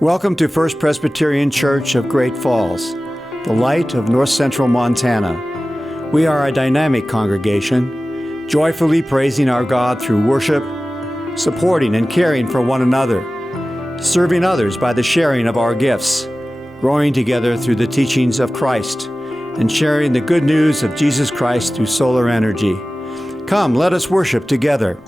Welcome to First Presbyterian Church of Great Falls, the light of north central Montana. We are a dynamic congregation, joyfully praising our God through worship, supporting and caring for one another, serving others by the sharing of our gifts, growing together through the teachings of Christ, and sharing the good news of Jesus Christ through solar energy. Come, let us worship together.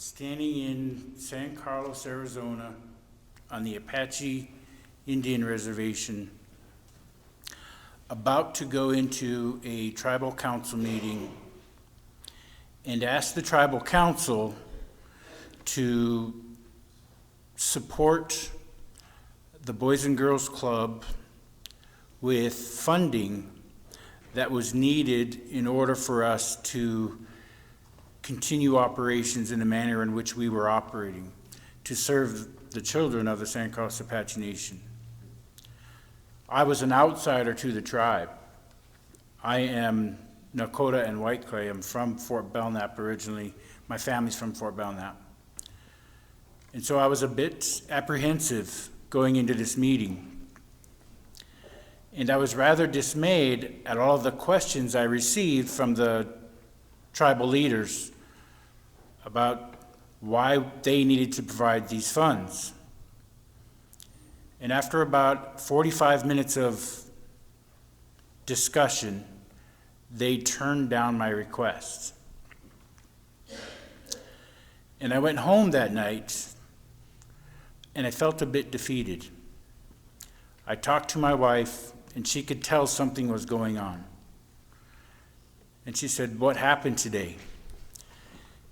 Standing in San Carlos, Arizona, on the Apache Indian Reservation, about to go into a tribal council meeting and ask the tribal council to support the Boys and Girls Club with funding that was needed in order for us to continue operations in the manner in which we were operating to serve the children of the San Carlos Apache Nation. I was an outsider to the tribe. I am Nakota and White Clay. I'm from Fort Belknap originally. My family's from Fort Belknap. And so I was a bit apprehensive going into this meeting. And I was rather dismayed at all of the questions I received from the tribal leaders about why they needed to provide these funds. And after about 45 minutes of discussion, they turned down my request. And I went home that night, and I felt a bit defeated. I talked to my wife, and she could tell something was going on. And she said, "What happened today?"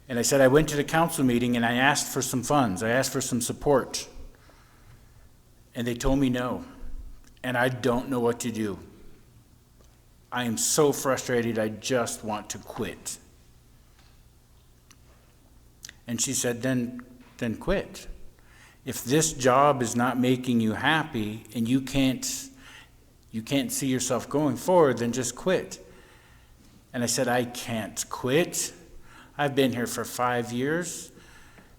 And I said, "I went to the council meeting and I asked for some funds. I asked for some support. And they told me no. And I don't know what to do. I am so frustrated, I just want to quit." And she said, then quit. If this job is not making you happy and you can't see yourself going forward, then just quit. And I said, "I can't quit. I've been here for 5 years,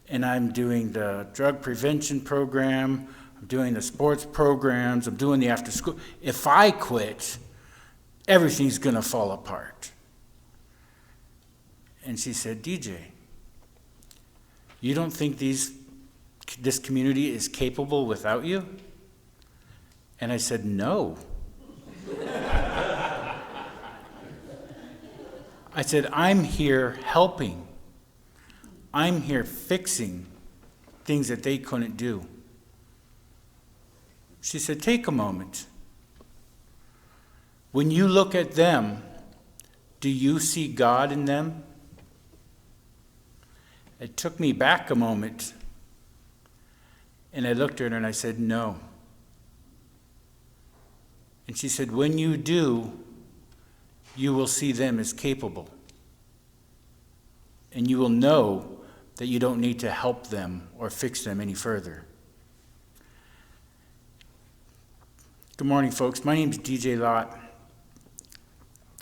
and I'm doing the drug prevention program, I'm doing the sports programs, I'm doing the after school. If I quit, everything's gonna fall apart." And she said, "DJ, you don't think this community is capable without you?" And I said, "No." I said, "I'm here helping. I'm here fixing things that they couldn't do." She said, "Take a moment. When you look at them, do you see God in them?" It took me back a moment, and I looked at her and I said, "No." And she said, "When you do, you will see them as capable. And you will know that you don't need to help them or fix them any further." Good morning, folks. My name is DJ Lott.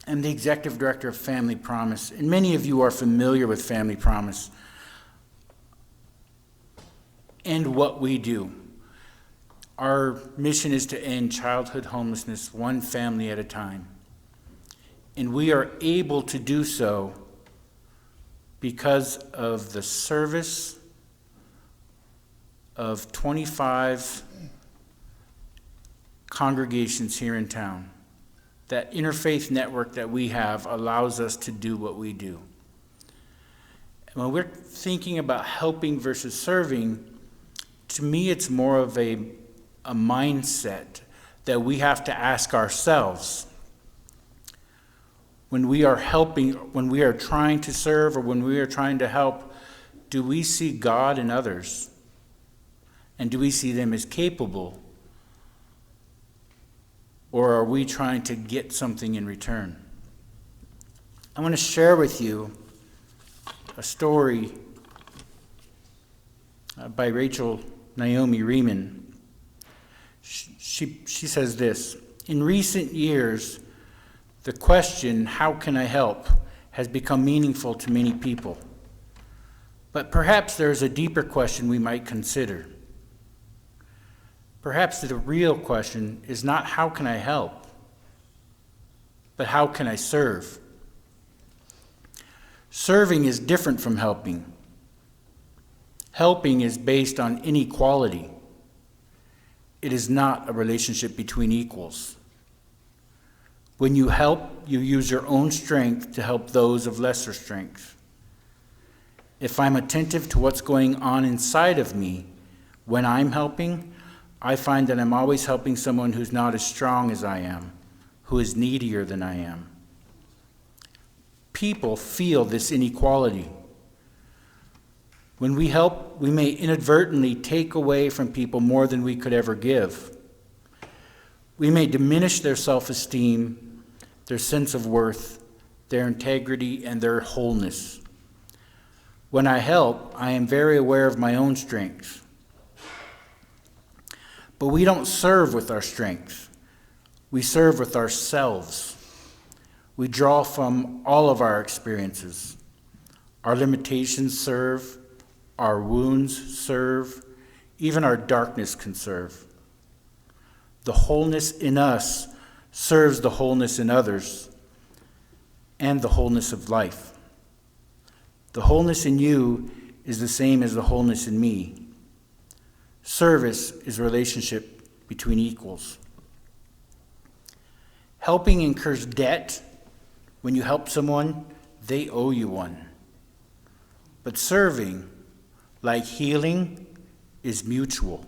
I'm the Executive Director of Family Promise, and many of you are familiar with Family Promise and what we do. Our mission is to end childhood homelessness one family at a time. And we are able to do so because of the service of 25 congregations here in town. That interfaith network that we have allows us to do what we do. And when we're thinking about helping versus serving, to me it's more of a mindset that we have to ask ourselves. When we are helping, when we are trying to serve, or when we are trying to help, do we see God in others? And do we see them as capable? Or are we trying to get something in return? I want to share with you a story by Rachel Naomi Reman. She says this: in recent years, the question, how can I help, has become meaningful to many people. But perhaps there is a deeper question we might consider. Perhaps the real question is not how can I help, but how can I serve? Serving is different from helping. Helping is based on inequality. It is not a relationship between equals. When you help, you use your own strength to help those of lesser strength. If I'm attentive to what's going on inside of me when I'm helping, I find that I'm always helping someone who's not as strong as I am, who is needier than I am. People feel this inequality. When we help, we may inadvertently take away from people more than we could ever give. We may diminish their self-esteem, their sense of worth, their integrity, and their wholeness. When I help, I am very aware of my own strengths. But we don't serve with our strengths. We serve with ourselves. We draw from all of our experiences. Our limitations serve, our wounds serve, even our darkness can serve. The wholeness in us serves the wholeness in others and the wholeness of life. The wholeness in you is the same as the wholeness in me. Service is a relationship between equals. Helping incurs debt. When you help someone, they owe you one. But serving, like healing, is mutual.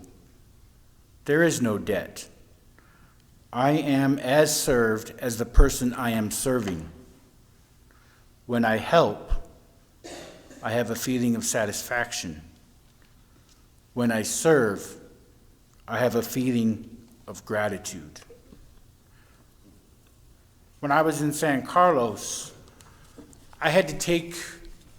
There is no debt. I am as served as the person I am serving. When I help, I have a feeling of satisfaction. When I serve, I have a feeling of gratitude. When I was in San Carlos, I had to take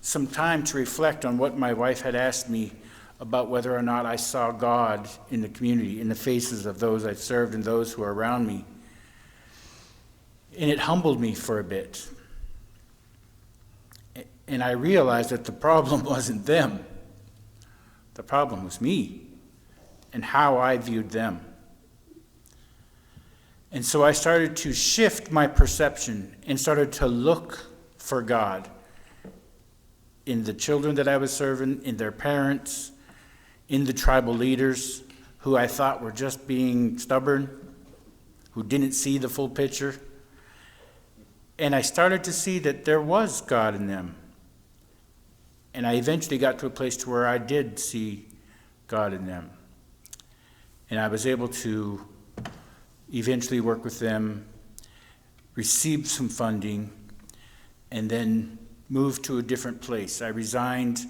some time to reflect on what my wife had asked me about whether or not I saw God in the community, in the faces of those I served and those who are around me. And it humbled me for a bit. And I realized that the problem wasn't them. The problem was me and how I viewed them. And so I started to shift my perception and started to look for God in the children that I was serving, in their parents, in the tribal leaders who I thought were just being stubborn, who didn't see the full picture. And I started to see that there was God in them. And I eventually got to a place to where I did see God in them. And I was able to eventually work with them, receive some funding, and then move to a different place. I resigned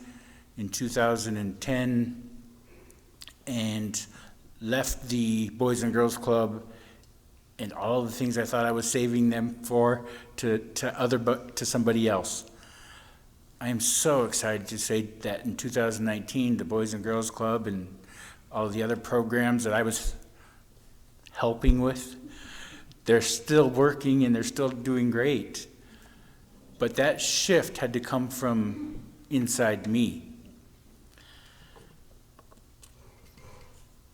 in 2010 and left the Boys and Girls Club and all of the things I thought I was saving them for to somebody else. I am so excited to say that in 2019, the Boys and Girls Club and all of the other programs that I was helping with, they're still working and they're still doing great. But that shift had to come from inside me.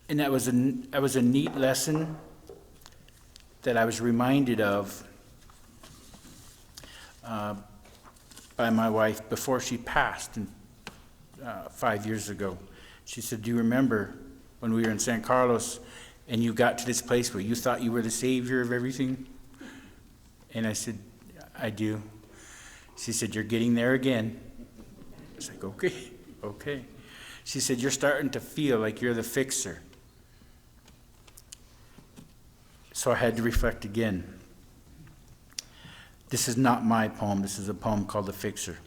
And that was a neat lesson that I was reminded of by my wife before she passed 5 years ago. She said, "Do you remember when we were in San Carlos and you got to this place where you thought you were the savior of everything?" And I said, "I do." She said, "You're getting there again." I was like, okay. She said, "You're starting to feel like you're the fixer." So I had to reflect again. This is not my poem. This is a poem called The Fixer.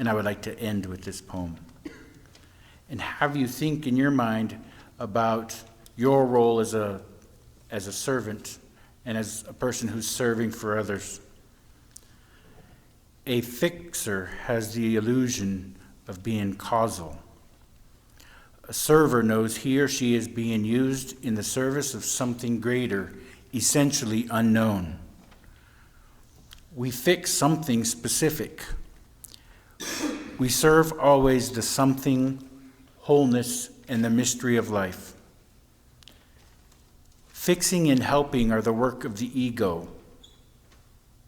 And I would like to end with this poem. And have you think in your mind about your role as a servant and as a person who's serving for others. A fixer has the illusion of being causal. A server knows he or she is being used in the service of something greater, essentially unknown. We fix something specific. We serve always the something, wholeness, and the mystery of life. Fixing and helping are the work of the ego.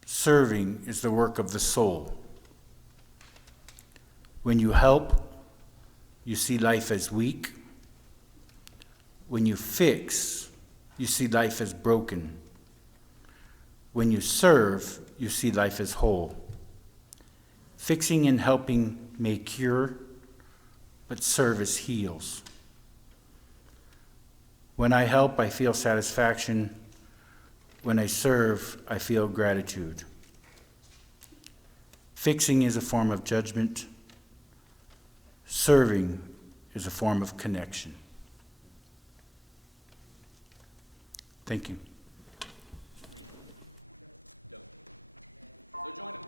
Serving is the work of the soul. When you help, you see life as weak. When you fix, you see life as broken. When you serve, you see life as whole. Fixing and helping may cure, but service heals. When I help, I feel satisfaction. When I serve, I feel gratitude. Fixing is a form of judgment. Serving is a form of connection. Thank you. So join him.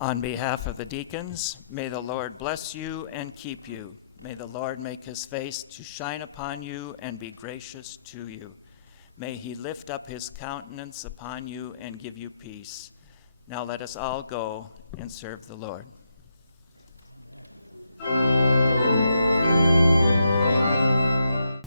On behalf of the deacons, may the Lord bless you and keep you. May the Lord make his face to shine upon you and be gracious to you. May he lift up his countenance upon you and give you peace. Now let us all go and serve the Lord.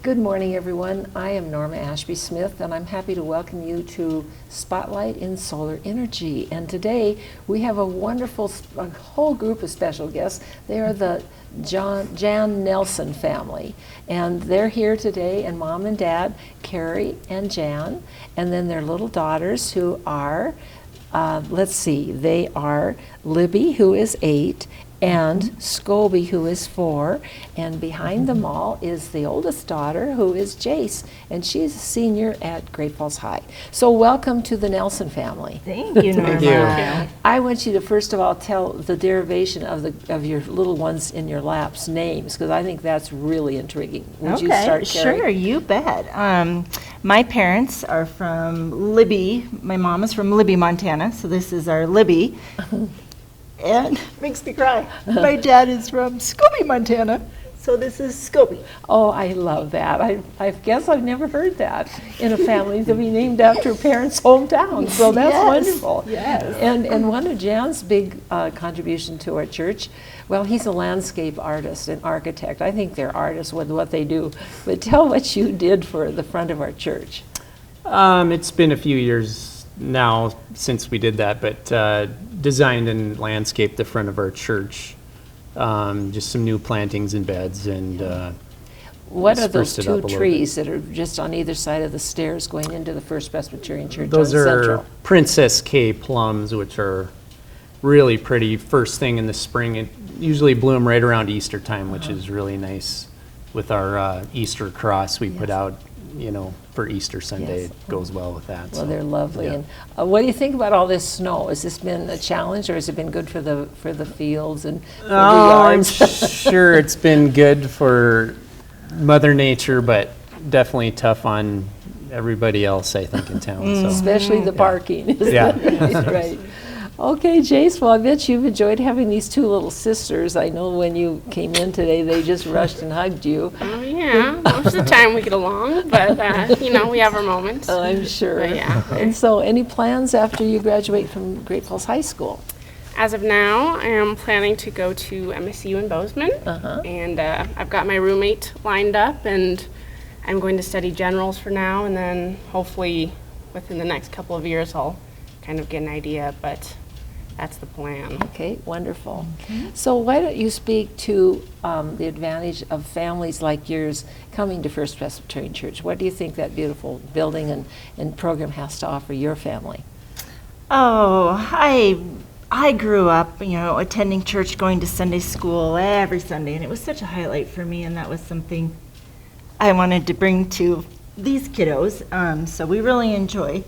Good morning, everyone. I am Norma Ashby Smith, and I'm happy to welcome you to Spotlight in Solar Energy. And today we have a whole group of special guests. They are the Jan Nelson family, and they're here today. And Mom and Dad, Carrie and Jan, and then their little daughters, who are, they are Libby, who is 8. And Scobie, who is 4, and behind them all is the oldest daughter, who is Jace, and she's a senior at Great Falls High. So welcome to the Nelson family. Thank you, Norma. Thank you. I want you to first of all tell the derivation of your little ones in your laps names, because I think that's really intriguing. Would you start, Carrie? Sure, you bet. My parents are from Libby. My mom is from Libby, Montana, so this is our Libby. And makes me cry. My dad is from Scobie, Montana, so this is Scobie. Oh, I love that. I guess I've never heard that in a family to be named after a parent's hometown. So that's wonderful. Yes. And one of Jan's big contribution to our church, well, he's a landscape artist and architect. I think they're artists with what they do. But tell what you did for the front of our church. It's been a few years now since we did that, but designed and landscaped the front of our church. Just some new plantings and beds, and what are those spruced it up two a little trees that are just on either side of the stairs going into the First Presbyterian Church those on are Central? Princess K plums, which are really pretty. First thing in the spring, it usually bloom right around Easter time, which is really nice. With our Easter cross we put out, for Easter Sunday. Yes. It goes well with that. Well, so, they're lovely. yeah. And what do you think about all this snow? Has this been a challenge, or has it been good for the fields and for the I'm yards? sure it's been good for Mother Nature, but definitely tough on everybody else, I think, in town. So. Especially the parking. Isn't Yeah. it? Right. Okay, Jace, well, I bet you've enjoyed having these two little sisters. I know when you came in today, they just rushed and hugged you. Oh, yeah. Most of the time we get along, but, we have our moments. I'm sure. But, yeah. And so, any plans after you graduate from Great Falls High School? As of now, I am planning to go to MSU in Bozeman, and I've got my roommate lined up, and I'm going to study generals for now, and then hopefully within the next couple of years I'll kind of get an idea, but that's the plan. Okay, wonderful. So why don't you speak to the advantage of families like yours coming to First Presbyterian Church? What do you think that beautiful building and program has to offer your family? Oh, I grew up, attending church, going to Sunday school every Sunday, and it was such a highlight for me, and that was something I wanted to bring to these kiddos. So we really enjoy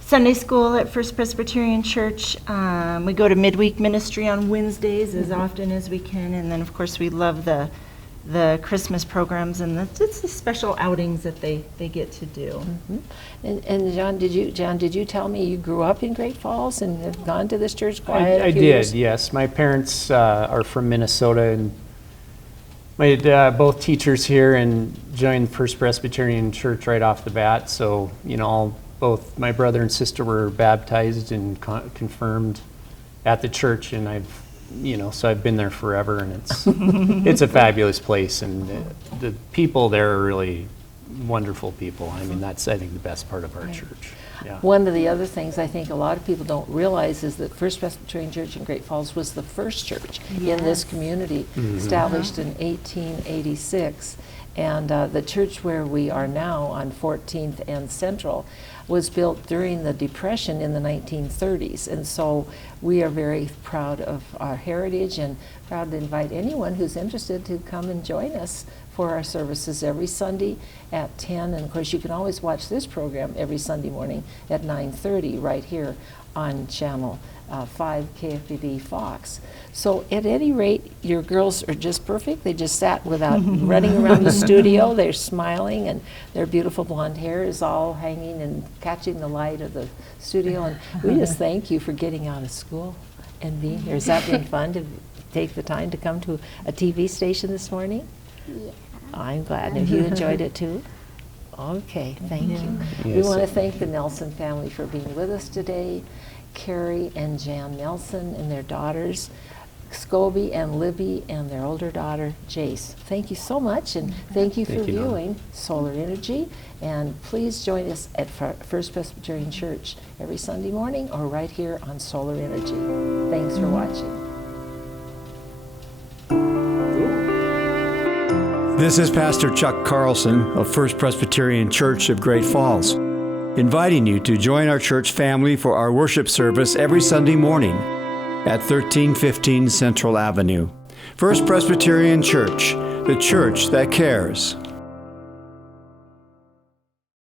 Sunday school at First Presbyterian Church. We go to midweek ministry on Wednesdays as often as we can, and then of course we love the Christmas programs and it's the special outings that they get to do. And John, did you tell me you grew up in Great Falls and have gone to this church quite I a few did, years? yes. My parents are from Minnesota, and my both teachers here, and joined First Presbyterian Church right off the bat. So, both my brother and sister were baptized and confirmed at the church, and so I've been there forever, and it's a fabulous place, and the people there are really wonderful people. I mean, that's, I think, the best part of our church. Yeah. One of the other things I think a lot of people don't realize is that First Presbyterian Church in Great Falls was the first church in this community, established in 1886. And the church where we are now on 14th and Central was built during the Depression in the 1930s. And so we are very proud of our heritage and proud to invite anyone who's interested to come and join us for our services every Sunday at 10. And of course, you can always watch this program every Sunday morning at 9:30 right here on Channel 5 KFBB Fox. So at any rate, your girls are just perfect. They just sat without running around the studio. They're smiling, and their beautiful blonde hair is all hanging and catching the light of the studio. And we just thank you for getting out of school and being here. Has that been fun to take the time to come to a TV station this morning? Yeah. I'm glad. Have you enjoyed it too? Okay, thank you. We Yes. want to thank the Nelson family for being with us today. Carrie and Jan Nelson and their daughters. Scobie and Libby and their older daughter, Jace. Thank you so much, and thank you for Thank you, Norma. viewing Solar Energy. And please join us at First Presbyterian Church every Sunday morning or right here on Solar Energy. Thanks for watching. This is Pastor Chuck Carlson of First Presbyterian Church of Great Falls, inviting you to join our church family for our worship service every Sunday morning at 1315 Central Avenue. First Presbyterian Church, the church that cares.